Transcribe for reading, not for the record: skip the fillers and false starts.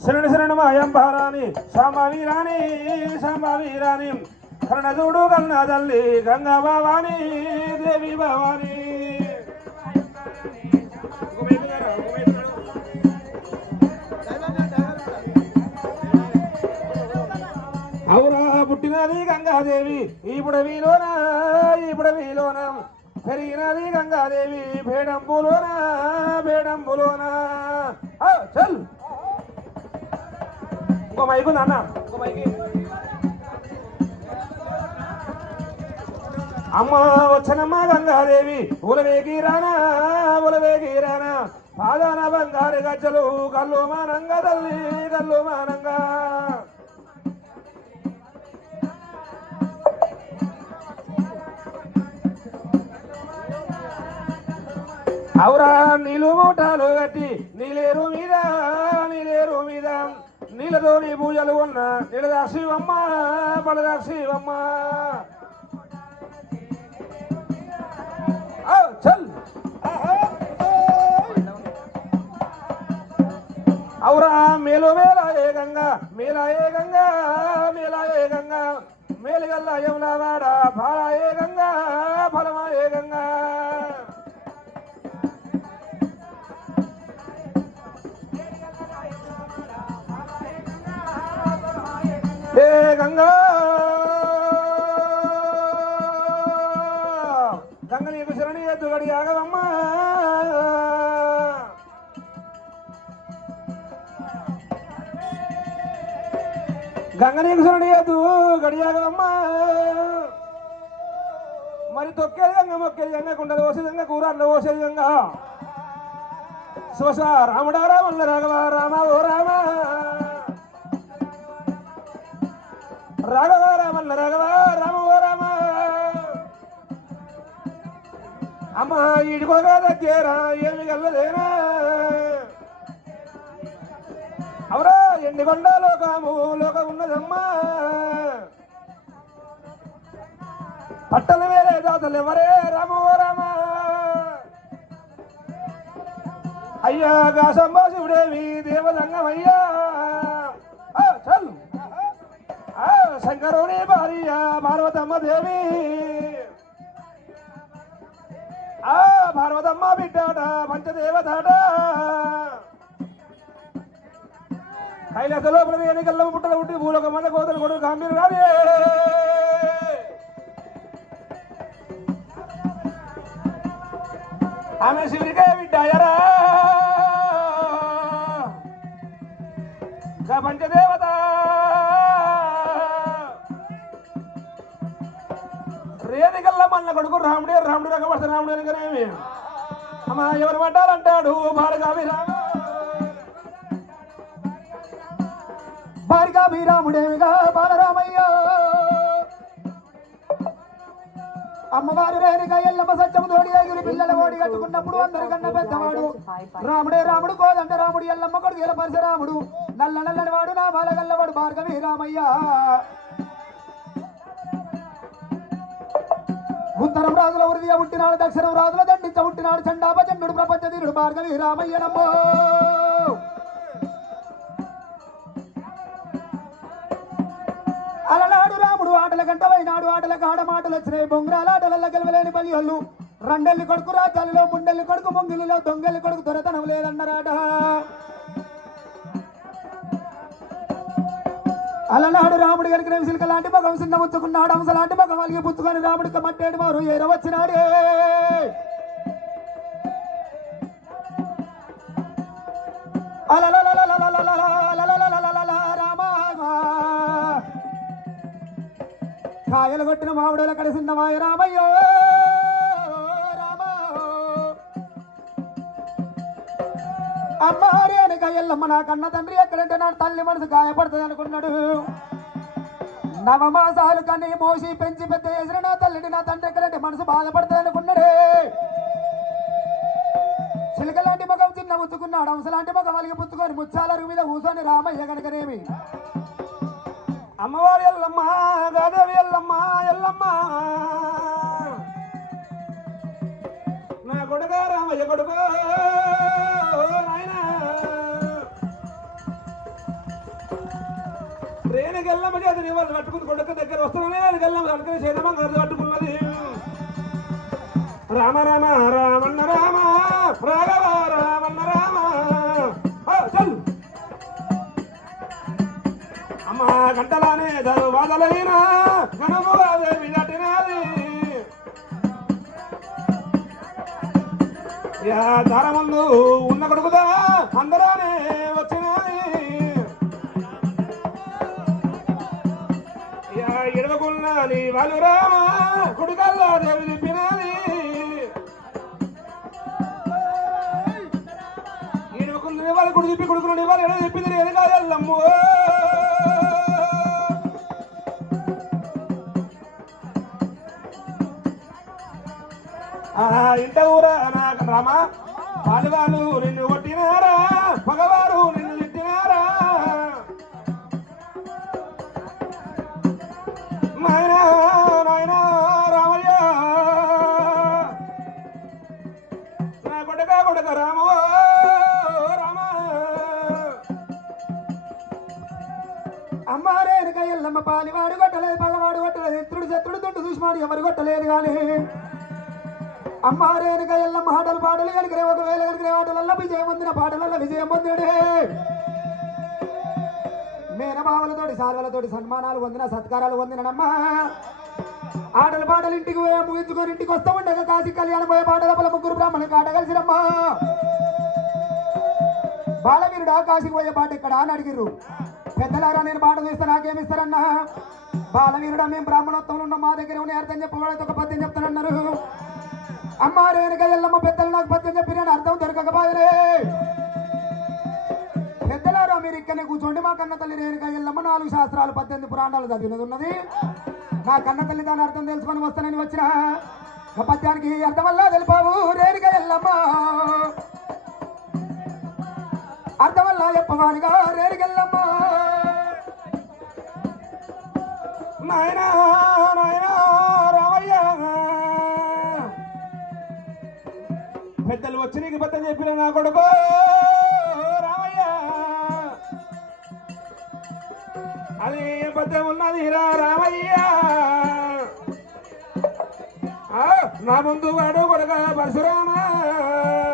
శరణు శరణు మాయంబారాణి సాంబవీరాణి సాంబవీరాణి కర్ణజుడు గంగా తల్లి గంగా భవాని దేవి భవాని అవురా పుట్టినది గంగాదేవి ఈ పుడవిలోన పెరిగినది గంగాదేవి భేడంబులోన చల్ ఇంకో మైకు నాన్న ఇంకో మైకి అమ్మ వచ్చనమ్మ గంగాదేవి ఉలవేగి రానా పాదాన బంగారు గజ్జలు కల్లు మానంగా తల్లి కల్లు మానంగా అవురా నీళ్ళు మూటాలు కట్టి నీలేరు మీద నీళ్ళతో నీ పూజలు ఉన్న నిలదా శివమ్మ పడదా శివమ్మ చల్ అవురా మేలు మేలాయే గంగా మేలుగల్లా యమునా వాడ ఫలాయే గంగా ఫలమాయే గంగా హే గంగా గంగ నీకు శరణి ఎద్దు గడి ఆగవమ్మా గంగ నీకు శరణి ఎద్దు గడి ఆగవమ్మా మరి తొక్కేది గంగ మొక్కేది గంగ కుండలు పోసేది గంగ కూరల్లో పోసేది గంగ శివశ రాముడా రామల్ల రాఘవ రామ ఓ రామ రాఘవ రామల్ల రాఘవ రామ ఓ రామ అమ్మ ఇడిపోగా దగ్గేరా ఏమి గల్లదేనా అవరా ఎండికొండ లోకం ఉన్నదమ్మా పట్టలు వేరే దాతలు ఎవరే రామ ఓ రామ అయ్యా గాసంబాసుడేవి దేవదంగమయ్యా చల్ శంకరుని భార్య పార్వతమ్మ దేవి పార్వతమ్మ బిడ్డాట పంచదేవతాట కైలాస లోపల వేని కళ్ళ పుట్టలు పుట్టి భూలోక మంద కోతలు కొడుకు గంభీరు రాదే ఆమె శివుడికే బిడ్డాయరా పంచదేవత రేణికల్లా మల్ల కొడుకు రాముడు రకపడత రాముడు అనగానేమి అమ్మా ఎవరు పడ్డారంటాడు భార్గాభిరాముడేమిగా బాలరామయ్య అమ్మవారు రేణిక ఎల్లమ్మ సత్యము తోడి ఎగురు పిల్లల ఓడి కట్టుకున్నప్పుడు అందరికన్నా పెద్దవాడు రాముడు కోదంట రాముడు ఎల్లమ్మ కొడుకు ఇలా పరశురాముడు నల్లని వాడు నా బాలగల్లవాడు భార్గవి రామయ్య ఉత్తరం రాజుల వృదిగా పుట్టినాడు దక్షిణం రాజుల దండించ పుట్టినాడు చండాపచండు ప్రపంచ తీరుడు భార్గవి రామయ్య నమ్మో అలనాడు రాముడు ఆటల గంట వైనాడు ఆటలకు ఆడమాటలు వచ్చినాయి బొంగరాల ఆటల గెలవలేని బలిహళ్ళు రెండెల్లి కొడుకు రాజ్యాలలో ముండెల్లి కొడుకు మొంగిలిలో దొంగెల్లి కొడుకు దొరతనం లేదన్నరాట అలనాడు రాముడు గడికి సిల్క లాంటి మగం చిన్న ముచ్చుకున్నాడు అంశ లాంటి మగం అలిగి పుచ్చుకొని రాముడికి మట్టేడు మారు ఏర వచ్చినాడే కాయలు కొట్టిన మామిడల కడిసిన మాయ రామయ్యో అమ్మారి అని కయ్యల్లమ్మ నా కన్న తండ్రి ఎక్కడంటే నా తల్లి మనసు గాయపడుతుంది అనుకున్నాడు నవమాసాలు కన్నీ మోసి పెంచి పెద్ద చేసిన నా తల్లిని నా తండ్రి ఎక్కడంటే మనసు బాధపడుతుంది అనుకున్నాడే చిలక లాంటి ముఖం చిన్న ముచ్చుకున్నాడు అంశ లాంటి ముఖం అలిగి పుచ్చుకొని ముచ్చాల మీద కూర్చొని రామయ్య కనుకనేమి అమ్మవారి ఎల్లమ్మ గాదేవి ఎల్లమ్మ నా కొడుక రామయ్య కొడుకు నాయన గల్లమ్మ చేతిని వాళ్ళు కట్టుకుని కొడుకు దగ్గర వస్తున్నానే గల్లమ్మ కట్టుకుని చేతమ్మ కట్టుకున్నది రామ రామ రామన్న రామ రాఘవ రామన్న రామ చల్ అమ్మ గంటలానే వాదలైనా గణముగా దేవి దాటినది దార ముందు ఉన్న కొడుకుదా అందరానే వచ్చినది ఎడవకున్నది వాళ్ళు రామ కొడుకల్లా దేవి చెప్పినది ఎడవకున్నది వాళ్ళు కొడుకు చెప్పి కొడుకున్నది వాళ్ళు ఎడ చెప్పింది నేను కాదల్లమ్ము ఇంత ఊరా నాకు రామా పాలువాళ్ళు నిన్ను కొట్టినారా మగవారు నిన్ను తిట్టినారా నాయనా నాయనా రామయ్య నా కొడక రామో రామ అమ్మారేనుక ఎల్లమ్మ పాలివాడు కొట్టలేదు పగవాడు కొట్టలేదు ఇత్రుడు శత్రుడు తొట్టు చూసిమాడు ఎవరు కొట్టలేదు కానీ అమ్మారేనుక ఎల్లమ్మ ఆటలు పాటలు కనుకరే ఒకవేళ కనుకరే ఆటలల్లో విజయం పొందిన పాటలల్లో విజయం పొందాడే మేనబావలతోటి సాల్వలతోటి సన్మానాలు పొందిన సత్కారాలు పొందినమ్మా ఆటలు పాటలు ఇంటికి ముగించుకొని ఇంటికి వస్తూ ఉండగా కాశీ కళ్యాణం పోయే పాటల ముగ్గురు బ్రాహ్మణులకు ఆట కలిసిరమ్మా బాలవీరుడా కాశీకి పోయే పాట ఇక్కడ అని అడిగిర్రు పెద్దలారా నేను పాట చూస్తే నాకేమిస్తారన్నా బాలవీరుడా మేము బ్రాహ్మణోత్సవంలో ఉన్న మా దగ్గర ఉన్న అర్థం చెప్పబడితే ఒక పద్యం చెప్తానన్నారు అమ్మా రేణుక ఎల్లమ్మ పెద్దలు నాకు పద్యం చెప్పి నేను అర్థం దొరకకపోయరే పెద్దలారా మీరు ఇక్కడనే కూర్చోండి మా కన్న తల్లి రేణుక ఎల్లమ్మ 4 శాస్త్రాలు 18 పురాణాలు చదివినది ఉన్నది నా కన్న తల్లి దాని అర్థం తెలుసుకొని వస్తానని వచ్చిన పద్యానికి అర్థం వల్ల తెలిపావు రేణుక ఎల్లమ్మ అర్థం వల్ల చెప్పవానిగా రేణుక ఎల్లమ్మ నాయనా నాయనా రామయ్య పెద్దలు వచ్చి నీకు పద్యం చెప్పిన నా కొడుకు రామయ్య అది పద్యం ఉన్నది రా రామయ్య నా ముందు వాడు కొడుక పరశురామ